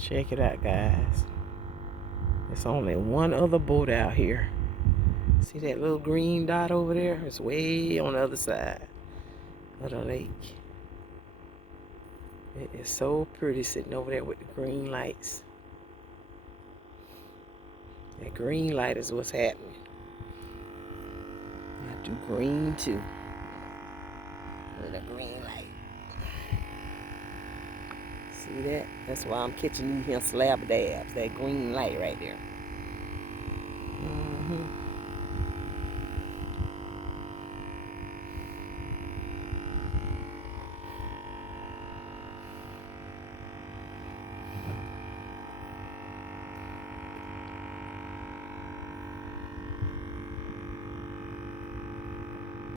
Check it out, guys. There's only one other boat out here. See that little green dot over there? It's way on the other side of the lake. It is so pretty sitting over there with the green lights. That green light is what's happening. I do green too. With a green light. See that? That's why I'm catching these here slab dabs. That green light right there.